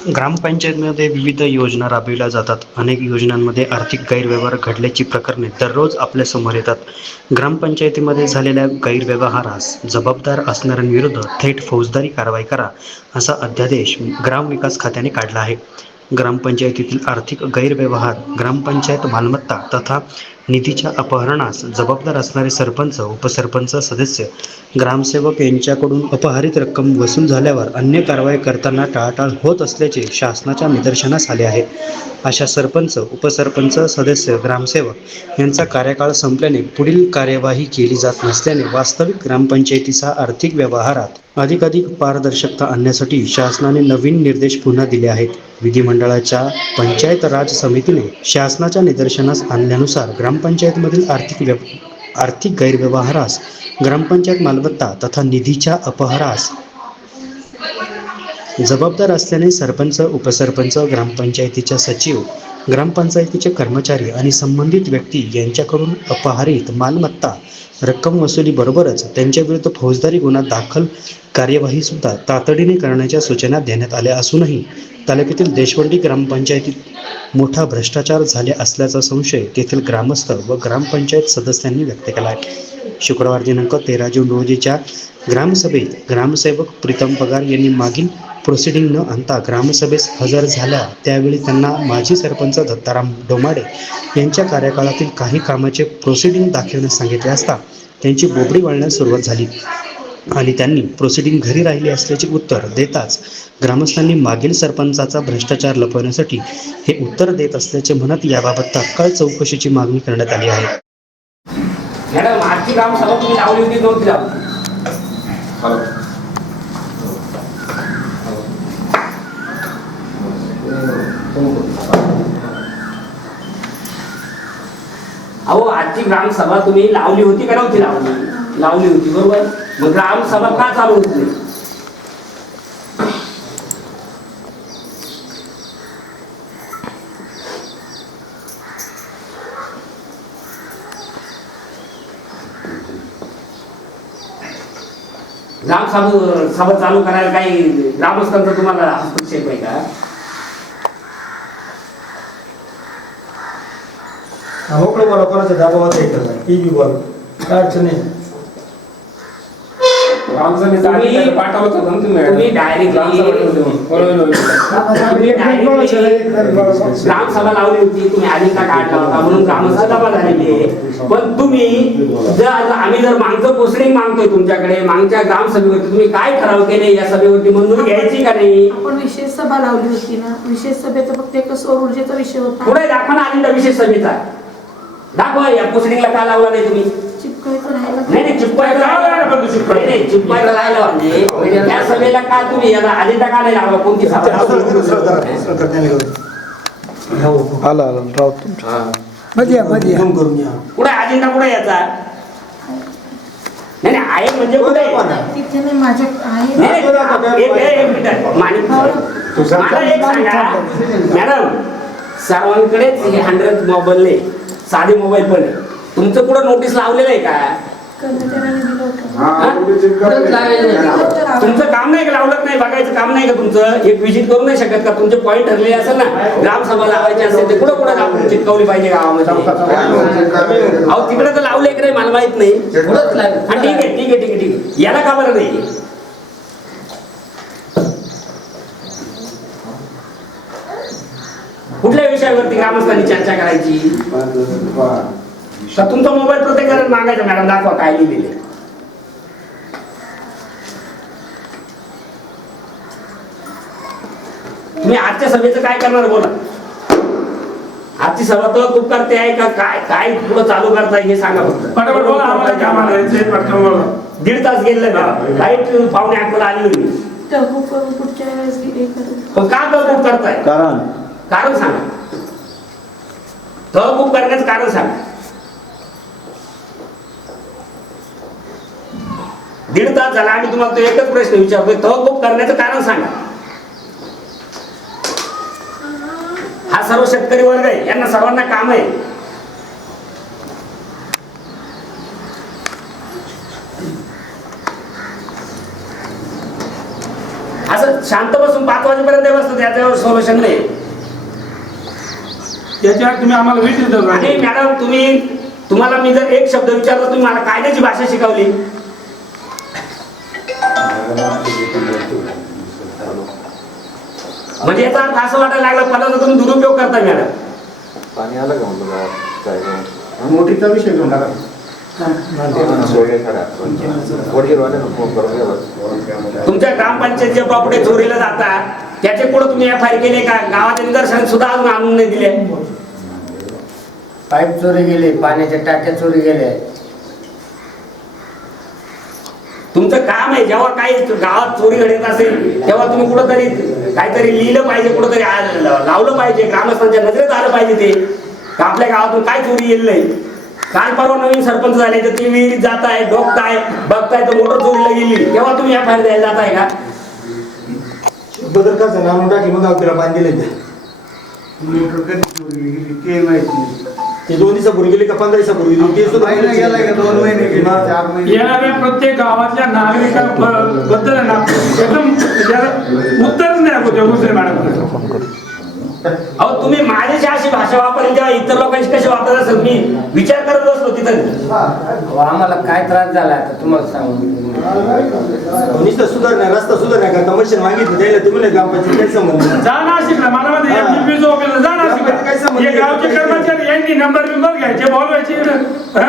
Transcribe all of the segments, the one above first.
ग्रामपंचायतमध्ये विविध योजना राबविल्या जातात. अनेक योजनांमध्ये आर्थिक गैरव्यवहार घडल्याची प्रकरणे दररोज आपल्यासमोर येतात. ग्रामपंचायतीमध्ये झालेल्या गैरव्यवहारास जबाबदार असणाऱ्यांविरुद्ध थेट फौजदारी कारवाई करा असा अध्यादेश ग्रामविकास खात्याने काढला आहे. ग्रामपंचायतीतील आर्थिक गैरव्यवहार ग्रामपंचायत मालमत्ता तथा निधीच्या अपहरणास जबाबदार असणारे सरपंच उपसरपंच सदस्य ग्रामसेवक यांच्याकडून अपहारित रक्कम वसूल झाल्यावर अन्य कारवाई करताना टाळाटाळ होत असल्याचे शासनाच्या निदर्शनास आले आहे. अशा सरपंच उपसरपंच सदस्य ग्रामसेवक यांचा कार्यकाळ संपल्याने पुढील कार्यवाही केली जात नसल्याने वास्तविक ग्रामपंचायतीचा आर्थिक व्यवहारात अधिकाधिक पारदर्शकता आणण्यासाठी शासनाने नवीन निर्देश पुन्हा दिले आहेत. विधिमंडळाच्या पंचायत राज समितीने शासनाच्या निदर्शनास आणल्यानुसार ग्रामपंचायतमधील आर्थिक व्यव आर्थिक गैरव्यवहारास ग्रामपंचायत मालमत्ता तथा निधीच्या अपहारास जबाबदार असल्याने सरपंच उपसरपंच ग्रामपंचायतीच्या सचिव ग्रामपंचायतीचे कर्मचारी आणि संबंधित व्यक्ती यांच्याकडून अपहारित मालमत्ता रक्कम वसुलीबरोबरच त्यांच्याविरुद्ध फौजदारी गुन्हा दाखल कार्यवाही सुद्धा तातडीने करण्याच्या सूचना देण्यात आल्या असूनही तालुक्यातील देशवंडी ग्रामपंचायतीत मोठा भ्रष्टाचार झाले असल्याचा संशय तेथील ग्रामस्थ व ग्रामपंचायत सदस्यांनी व्यक्त केला आहे. शुक्रवार दिनांक तेरा जून रोजीच्या ग्रामसभेत ग्रामसेवक प्रीतम पगार यांनी मागील प्रोसिडिंग न आणता ग्रामसभेस हजर झाल्या. त्यावेळी त्यांना माजी सरपंच दत्ताराम डोमाडे यांच्या कार्यकाळातील काही कामाचे प्रोसिडिंग दाखवण्यास सांगितले असता त्यांची बोबडी वळण्यास सुरुवात झाली आणि त्यांनी प्रोसिडिंग घरी राहिली असल्याचे उत्तर देताच ग्रामस्थांनी मागील सरपंचाचा भ्रष्टाचार लपवण्यासाठी हे उत्तर देत असल्याचे म्हणत याबाबत तात्काळ चौकशीची मागणी करण्यात आली आहे. मॅडम आजची काम सभा तुम्ही लावली होती नव्हती लावली अहो आजची ग्रामसभा तुम्ही लावली होती का नव्हती लावली? लावली होती बरोबर? मग ग्रामसभा का चालू होत नाही? ग्रामसभा सभा चालू करायला काही ग्रामस्थांचा तुम्हाला हस्तक्षेप आहे का? मोकळं बोला कोणाच्या दाबावात हे करणार? ती बी बोला. काय अडचण नाही. तुम्ही- तुम्ही डायरेक्टली ग्रामसभा लावली होती तुम्ही अधिका काढला होता? म्हणून ग्रामसभा सभा झालेली आहे पण तुम्ही जर आता आम्ही जर मागचं पोस्टिंग मागतोय तुमच्याकडे मागच्या ग्रामसभेवरती तुम्ही काय ठराव केले या सभेवरती? मंजुरी घ्यायची का नाही? आपण विशेष सभा लावली होती ना. विशेष सभेत फक्त एक सौर ऊर्जेचा विषय होता. पुढे दाखवा ना विशेष सभेचा. दाखवा या पोस्टिंगला का लावला नाही तुम्ही? चिपकायचं राहिलं. नाही नाही चिपकायला नाही नाही चिपकायला राहिलं म्हणजे. या सभेला का तुम्ही? याला अजेंडा का नाही लावला? कोणती सभा? आला आला राव तुमच्या मध्ये या मध्ये या. करून या. कुठे अजेंडा कुठे याचा? नाही नाही आहे म्हणजे कुठे तिथे माझ्या मॅडम सर्वांकडेच हे हंड्रेड मोबाईल नाही साधे मोबाईल पण तुमचं कुठं नोटीस लावलेलं आहे का? कर्मचाऱ्यांनी दिलं होतं. हा? तुमचं काम नाही का लावलं नाही? बघायचं काम नाही का तुमचं? एक विजिट करू नाही शकत का? तुमचे पॉईंट ठरलेले असेल ना? ग्रामसभा लावायची असेल ते कुठं कुठं लावून चिटकवली पाहिजे गावामध्ये? अहो तिकडे तर लावले की नाही मला माहीत नाही. हा, ठीक आहे ठीक आहे ठीक आहे ठीक आहे. याला का बरं नाही. कुठल्या विषयावरती ग्रामस्थांनी चर्चा करायची? तर तुमचा मोबाईल प्रत्येकाला मागायचा मॅडम दाखवा काय लिहिलेले तुम्ही आजच्या सभेचं काय करणार बोला. आजची सभा तर खूप करते आहे का? काय काय पुढं चालू करताय हे सांगा फक्त. पटापट बोला आम्हाला काय मागायचे पटकन बोला. दीड तास गेले ना. लाइट पाहुणे अकरा आली होती. पण का करताय? कारण कारण सांगा. तहकूब करण्याचं कारण सांगा. दीड तास झाला आम्ही तुम्हाला तो एकच प्रश्न विचारतोय. तहकूब करण्याचं कारण सांगा. हा सर्व शेतकरी वर्ग आहे. यांना सर्वांना काम आहे. असं शांत बसून पाच वाजेपर्यंत बसतो त्याच्यावर सोल्युशन नाही. याच्यावर तुम्ही आम्हाला वीट देतो आणि मॅडम तुम्ही तुम्हाला मी जर एक शब्द विचारला तुम्ही मला कायद्याची भाषा शिकवली. म्हणजे याचा अर्थ असं वाटायला लागला पदाचा तुम्ही दुरुपयोग करता मॅडम पाणी आलं का म्हणलं गावात मोठीचा विषय घेऊन टाका. फोन करून घ्या तुमच्या ग्रामपंचायतच्या प्रॉपर्टी चोरीला जातात. त्याचे पुढे तुम्ही एफ आय केले का? गावाचे निदर्शन सुद्धा अजून आणून नाही दिले. पाईप चोरी गेली पाण्याच्या टाक्या चोरी गेल्या तुमचं काम आहे जेव्हा काही गावात चोरी घडत असेल तेव्हा तुम्ही कुठंतरी काहीतरी लिहिलं पाहिजे कुठंतरी लावलं पाहिजे ग्रामस्थांच्या नजरेत आलं पाहिजे ते. का आपल्या गावातून काय चोरी येईल नाही? काल परवा नवीन सरपंच झाले तर तुम्ही विहिरीत जाताय डोकताय बघताय तर मोटर चोरीला गेली. तेव्हा तुम्ही एफ आय द्यायला जाताय का? बदल कसं नाव टाकी मग आपल्याला बांधले मोटर कधी चोरी गेली ते माहीत नाही. ते दोन दिवसापूर्वी गेली का पंधरा दिवसापूर्वी? गेली ते सुद्धा गेलाय का? दोन महिने गेले चार महिने. येणाऱ्या प्रत्येक गावातल्या नागरिकांबद्दल आहे ना एकदम त्याला उत्तरच नाही मुस्लिम मॅडम अहो तुम्ही माझ्याशी अशी भाषा वापरली तेव्हा इतर लोकांशी कशी वापरत असेल? मी विचार करत बसलो तिथं. आम्हाला काय त्रास झाला आता तुम्हाला सांगू नुसतं सुधारणा रस्ता सुधारण्याकरता मशीन मागितली द्यायला तुम्ही नाही ग्रामपंचायत काही संबंध नाही. जा नाशिकला मला मध्ये हा. MPP जो ऑफिसला जा काय संबंध नाशिकला हे गावचे कर्मचारी यांनी नंबर बिंबर घ्यायचे बोलवायचे. हा?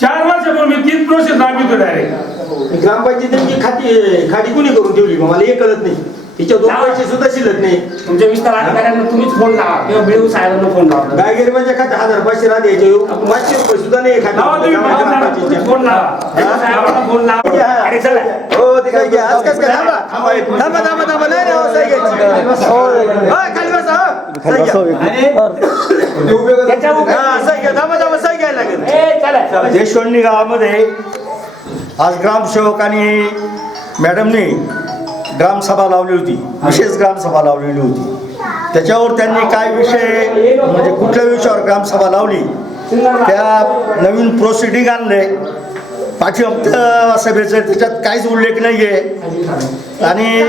चार वर्षापूर्वी मी तीन प्रोसेस राबवितो डायरेक्ट ग्रामपंचायतीची खाती खाती कुणी करून ठेवली? मग मला हे कळत नाही. तिच्या दोन पैसे सुद्धा शिल्लक नाही. तुमच्या विस्तार अधिकाऱ्यांना तुम्हीच फोन लावा. किंवा बिळू साहेबांना फोन लावा. गाय गरिबांच्या खात्या हजार पाचशे राहते पाचशे रुपये सुद्धा नाही लावा तुम्ही खात्यात फोन लावा. ग्रामपंचायतीच्या. फोन लावा. बिळू साहेबांना फोन लावा. अरे चला. हो ते काय घ्या आज कसं काय थांबा थांबा. थांबा थांबा नाही नाही हो, सही घ्यायची हो, खाली बसा हो. सही घ्या. त्याच्या उगा- हा, सही घ्या. थांबा थांबा सही घ्यायला लागेल. ए, चला देशवंडी गावामध्ये आज ग्रामसेवकांनी मॅडमनी ग्रामसभा लावली होती. विशेष ग्रामसभा लावलेली होती. त्याच्यावर त्यांनी काय विषय म्हणजे कुठल्या विषयावर ग्रामसभा लावली? त्या नवीन प्रोसिडिंग आणले. पाठीमागच्या सभेचे त्याच्यात काहीच उल्लेख नाही आहे आणि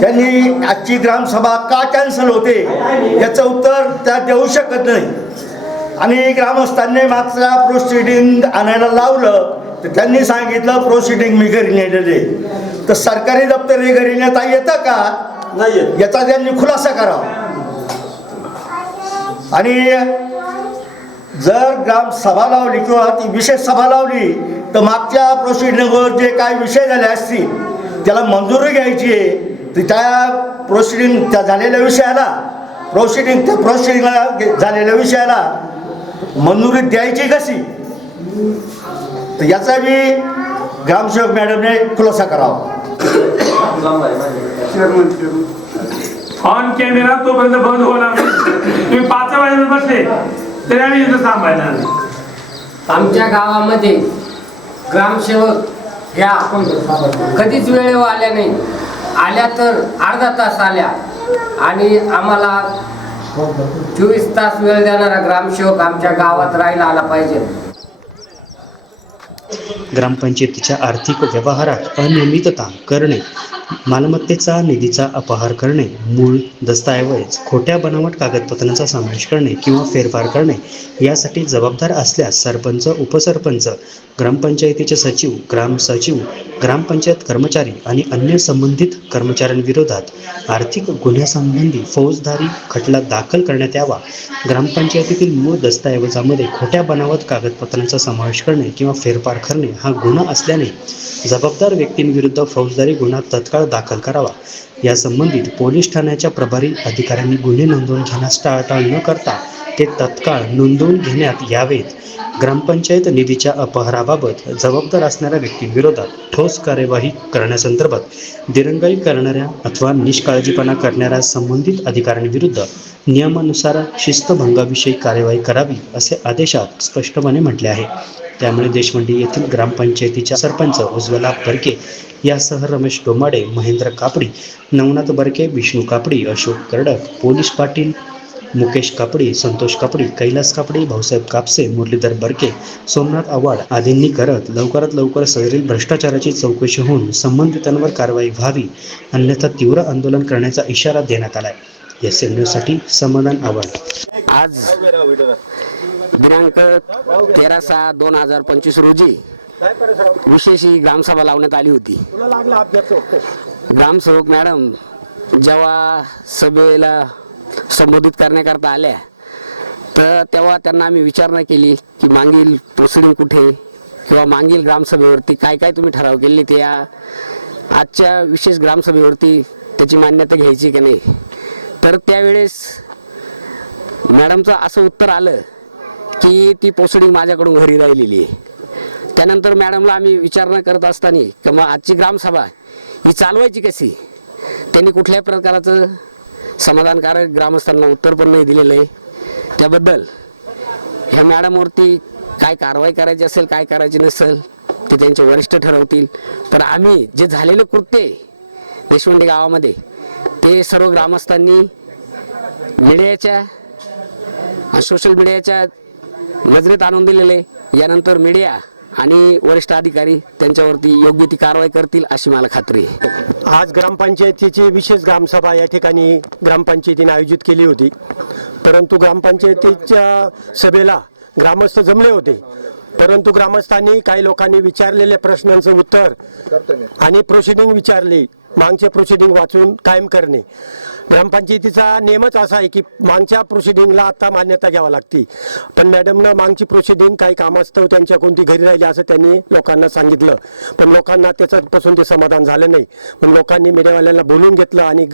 त्यांनी आजची ग्रामसभा का कॅन्सल होते याचं उत्तर त्या देऊ शकत नाही. आणि ग्रामस्थांनी मागच्या प्रोसिडिंग आणायला लावलं तर त्यांनी सांगितलं प्रोसिडिंग मी घरी नेलेले तर सरकारी दप्तर हे घरी नेता येतं का? नाही येत. याचा त्यांनी खुलासा करावा. आणि जर ग्राम सभा लावली किंवा ती विशेष सभा लावली तर मागच्या प्रोसिडिंगवर जे काही विषय झाले असतील त्याला मंजुरी घ्यायची आहे. तर त्या प्रोसिडिंग त्या झालेल्या विषयाला प्रोसिडिंग त्या प्रोसिडिंगला झालेल्या विषयाला मंजुरी द्यायची कशी? तर याचा बी ग्रामसेवक मॅडमने खुलासा करावा. ऑन कॅमेरा तोपर्यंत बंद होणार तुम्ही पाच वाजेला बसले तरी आम्ही इथं थांबायला आमच्या गावामध्ये ग्रामसेवक ह्या कधीच वेळेवर आल्या नाही. आल्या तर अर्धा तास आल्या. आणि आम्हाला चोवीस तास वेळ देणारा ग्रामसेवक आमच्या गावात राहायला आला पाहिजे. ग्रामपंचायतीच्या आर्थिक व्यवहारात अनियमितता करणे. मालमत्तेचा निधीचा अपहार करणे मूळ दस्तऐवज खोट्या बनावट कागदपत्रांचा समावेश करणे किंवा फेरफार करणे यासाठी जबाबदार असल्यास सरपंच उपसरपंच ग्रामपंचायतीचे सचिव ग्राम सचिव ग्रामपंचायत कर्मचारी आणि अन्य संबंधित कर्मचाऱ्यांविरोधात आर्थिक गुन्ह्यासंबंधी फौजदारी खटला दाखल करण्यात यावा. ग्रामपंचायतीतील मूळ दस्तऐवजामध्ये खोट्या बनावट कागदपत्रांचा समावेश करणे किंवा फेरफार करणे हा गुन्हा असल्याने जबाबदार व्यक्तींविरुद्ध फौजदारी गुन्हा तत्काळ दाखल करावा. या संबंधित पोलीस ठाण्याच्या प्रभारी अधिकाऱ्यांनी गुन्हे नोंदवून घेण्यास टाळाटाळ न करता ते तत्काळ नोंदवून घेण्यात यावेत. ग्रामपंचायत निधीच्या अपहाराबाबत जबाबदार असणाऱ्या व्यक्तींविरोधात ठोस कार्यवाही करण्यासंदर्भात दिरंगाई करणाऱ्या अथवा निष्काळजीपणा करणाऱ्या संबंधित अधिकाऱ्यांविरुद्ध नियमानुसार शिस्तभंगाविषयी कार्यवाही करावी असे आदेशात स्पष्टपणे म्हटले आहे. त्यामुळे देशमंडी येथील ग्रामपंचायतीच्या सरपंच उज्ज्वला परके यासह रमेश डोमाडे महेंद्र कापडी नवनाथ बरके विष्णू कापडी अशोक कर्डक पोलीस पाटील मुकेश कापडी संतोष कापडी कैलास कापडी भाऊसाहेब कापसे मुरलीधर बरके सोमनाथ आव्हाड आदींनी करत लवकरात लवकर सदरील भ्रष्टाचाराची चौकशी होऊन संबंधितांवर कारवाई व्हावी अन्यथा तीव्र आंदोलन करण्याचा इशारा देण्यात आलाय. एस एम न्यूजसाठी समाधान आव्हाड. आज दिनांक तेरा सहा दोन हजार पंचवीस रोजी विशेष ही ग्रामसभा लावण्यात आली होती. ग्रामसेवक मॅडम जेव्हा सभेला संबोधित करण्याकरता आल्या तर तेव्हा त्यांना आम्ही विचारणा केली की मागील प्रोसिडिंग कुठे? किंवा मागील ग्रामसभेवरती काय काय तुम्ही ठराव केले ते या आजच्या विशेष ग्रामसभेवरती त्याची मान्यता घ्यायची की नाही? तर त्यावेळेस मॅडमचं असं उत्तर आलं की ती पोसडिंग माझ्याकडून घरी राहिलेली आहे. त्यानंतर मॅडमला आम्ही विचारणा करत असताना की मग आजची ग्रामसभा ही चालवायची कशी? त्यांनी कुठल्याही प्रकाराचं समाधानकारक ग्रामस्थांना उत्तर पण नाही दिलेलं आहे. त्याबद्दल ह्या मॅडमवरती काय कारवाई करायची असेल काय करायची नसेल ते त्यांचे वरिष्ठ ठरवतील. पण आम्ही जे झालेले कृत्य देशवंडे देशवंडी गावामध्ये ते सर्व ग्रामस्थांनी मीडियाच्या सोशल मीडियाच्या नजरेत आणून दिलेले यानंतर मीडिया आणि वरिष्ठ अधिकारी त्यांच्यावरती योग्य ती कारवाई करतील अशी मला खात्री आहे. आज ग्रामपंचायतीची विशेष ग्रामसभा या ठिकाणी ग्रामपंचायतीने आयोजित केली होती. परंतु ग्रामपंचायतीच्या सभेला ग्रामस्थ जमले होते. परंतु ग्रामस्थांनी काही लोकांनी विचारलेल्या प्रश्नांचं उत्तर आणि प्रोसिडिंग विचारली. मागचे प्रोसिडिंग वाचून कायम करणे. ग्रामपंचायतीचा नियमच असा आहे की मागच्या प्रोसिडिंगला आता मान्यता घ्यावी लागते. पण मॅडमनं मागची प्रोसिडिंग काही कामास्तव त्यांच्या कोणती घरी राहिली असं त्यांनी लोकांना सांगितलं. पण लोकांना त्याच्यापासून ते समाधान झालं नाही. पण लोकांनी मीडियावाल्यांना बोलून घेतलं आणि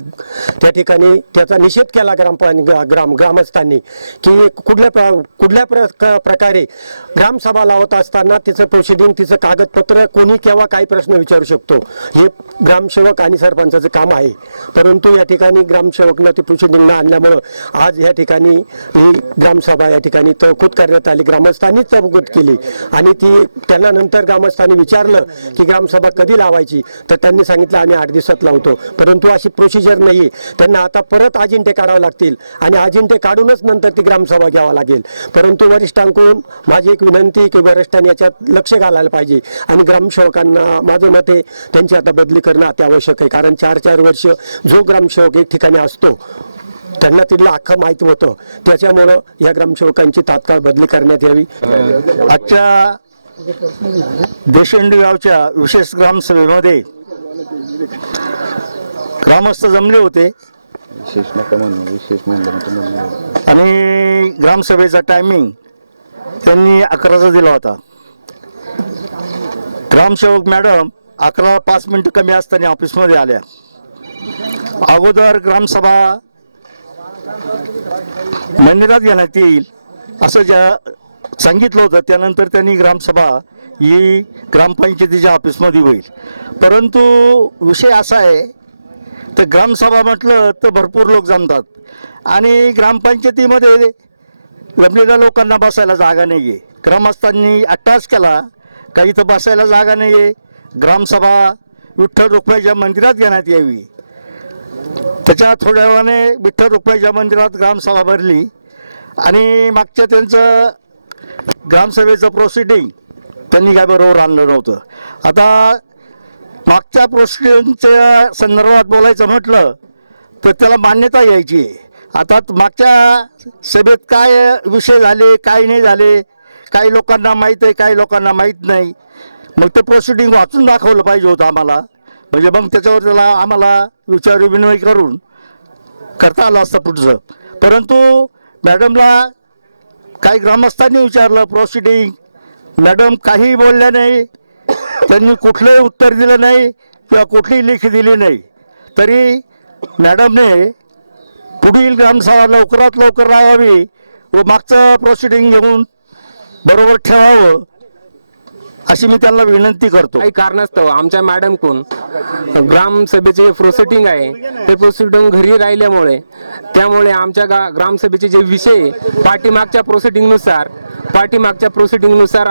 त्या ठिकाणी त्याचा निषेध केला ग्रामपं ग्राम ग्रामस्थांनी की कुठल्या प्र कुठल्या प्र प्रकारे ग्रामसभा लावत असताना तिचं प्रोसिडिंग तिचं कागदपत्र कोणी केव्हा काही प्रश्न विचारू शकतो. हे ग्रामसेवक आणि सरपंचाचं काम आहे. परंतु या ठिकाणी ग्राम ग्रामसेवकनं ते प्रोसिडिंग आणल्यामुळं आज या ठिकाणी ही ग्रामसभा या ठिकाणी तहकूद करण्यात आली. ग्रामस्थांनीच तहकूद केली. आणि ती त्यांना नंतर ग्रामस्थांनी विचारलं की ग्रामसभा कधी लावायची? तर त्यांनी सांगितलं आम्ही आठ दिवसात लावतो. परंतु अशी प्रोसिजर नाही त्यांना आता परत अजिंठे काढावे लागतील. आणि अजिंठे काढूनच नंतर ती ग्रामसभा घ्यावा लागेल. परंतु वरिष्ठांकडून माझी एक विनंती की वरिष्ठांनी याच्यात लक्ष घालायला पाहिजे. आणि ग्रामसेवकांना माझं मते त्यांची आता बदली करणं अत्यावश्यक आहे. कारण चार चार वर्ष जो ग्रामसेवक एक ठिकाणी असतो. त्यांना तिथलं अख्खं माहीत होतं. त्याच्यामुळं या ग्रामसेवकांची तात्काळ बदली करण्यात यावी. आजच्या देशंडी गावच्या विशेष ग्रामसभेमध्ये ग्रामस्थ जमले होते. आणि ग्रामसभेचा टायमिंग त्यांनी अकराचा दिला होता. ग्रामसेवक मॅडम अकरा पाच मिनिटं कमी असताना ऑफिसमध्ये आल्या. अगोदर ग्रामसभा मंदिरात घेण्यात येईल असं ज्या सांगितलं होतं त्यानंतर त्यांनी ग्रामसभा ही ग्रामपंचायतीच्या ऑफिसमध्ये होईल. परंतु विषय असा आहे तर ग्रामसभा म्हटलं तर भरपूर लोक जमतात. आणि ग्रामपंचायतीमध्ये जमलेल्या लोकांना बसायला जागा नाही आहे ग्रामस्थांनी अट्टास केला का इथं बसायला जागा नाही आहे ग्रामसभा विठ्ठल रुक्माईच्या मंदिरात घेण्यात यावी. त्याच्या थोड्या वेळाने विठ्ठल रुक्माईच्या मंदिरात ग्रामसभा भरली आणि मागच्या त्यांचं ग्रामसभेचं प्रोसिडिंग त्यांनी काय बरोबर आणलं नव्हतं. आता मागच्या प्रोसिडिंगच्या संदर्भात बोलायचं म्हटलं तर त्याला मान्यता यायची आहे. आता मागच्या सभेत काय विषय झाले काय नाही झाले काही लोकांना माहीत आहे काही लोकांना माहीत नाही. मग ते प्रोसिडिंग वाचून दाखवलं पाहिजे होतं आम्हाला. म्हणजे मग त्याच्यावर त्याला आम्हाला विचारविनिमय करून करता आलं असतं पुढचं. परंतु मॅडमला काही ग्रामस्थांनी विचारलं प्रोसिडिंग मॅडम काही बोलल्या नाही त्यांनी कुठलंही उत्तर दिलं नाही किंवा कुठलीही लेखी दिली नाही. तरी मॅडमने पुढील ग्रामसभा लवकरात लवकर लावावी व मागचं प्रोसिडिंग घेऊन बरोबर ठेवावं अशी मी त्यांना विनंती करतो. काही कारणास्तव आमच्या मॅडम कोण ग्रामसभेचे प्रोसिडिंग आहे ते प्रोसिडिंग घरी राहिल्यामुळे त्यामुळे आमच्या गा ग्रामसभेचे जे विषय पाठीमागच्या प्रोसिडिंगनुसार पाठीमागच्या प्रोसिडिंगनुसार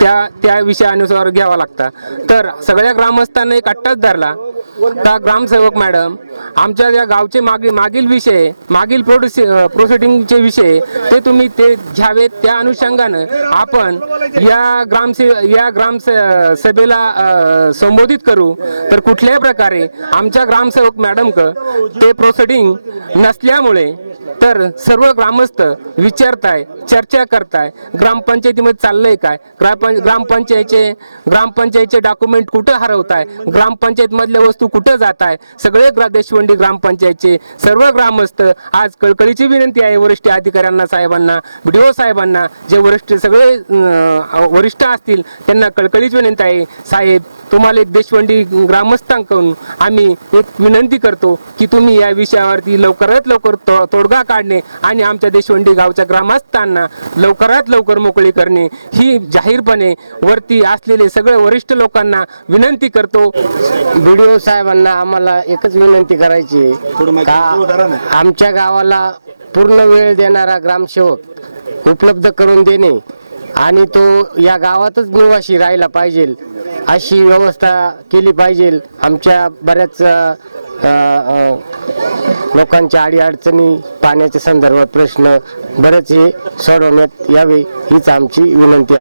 त्या त्या विषयानुसार घ्यावा लागता. तर सगळ्या ग्रामस्थांना एक अट्टाच धरला. का ग्रामसेवक मॅडम आमच्या या गावचे मागील मागील विषय मागील प्रोसिडिंगचे विषय ते तुम्ही ते घ्यावेत त्या अनुषंगानं आपण या ग्रामसे या ग्राम सभेला संबोधित करू. तर कुठल्याही प्रकारे आमच्या ग्रामसेवक मॅडम क ते प्रोसिडिंग नसल्यामुळे तर सर्व ग्रामस्थ विचारताय चर्चा करताय. ग्रामपंचायतीमध्ये चाललंय काय? ग्रामपंच ग्रामपंचायतचे ग्रामपंचायतचे डॉक्युमेंट कुठं हरवताय? ग्रामपंचायत मधल्या वस्तू कुठं जात आहे सगळे देशवंडी ग्रामपंचायतचे सर्व ग्रामस्थ आज कळकळीची विनंती आहे वरिष्ठ अधिकाऱ्यांना साहेबांना बीडीओ साहेबांना जे वरिष्ठ सगळे वरिष्ठ असतील त्यांना कळकळीची विनंती आहे. साहेब तुम्हाला एक देशवंडी ग्रामस्थांकडून आम्ही एक विनंती करतो की तुम्ही या विषयावरती लवकरात लवकर तो- तोडगा काढणे आणि आमच्या देशवंडी गावच्या ग्रामस्थांना लवकरात लवकर मोकळी करणे ही जाहीरपणे वरती असलेले सगळे वरिष्ठ लोकांना विनंती करतो. बीडीओ साहेबांना आम्हाला एकच विनंती करायची आहे का आमच्या गावाला पूर्ण वेळ देणारा ग्रामसेवक उपलब्ध करून देणे आणि तो या गावातच निवासी राहायला पाहिजे अशी व्यवस्था केली पाहिजे. आमच्या बऱ्याच लोकांच्या अडीअडचणी पाण्याच्या संदर्भात प्रश्न बरेच हे सोडवण्यात यावे हीच आमची विनंती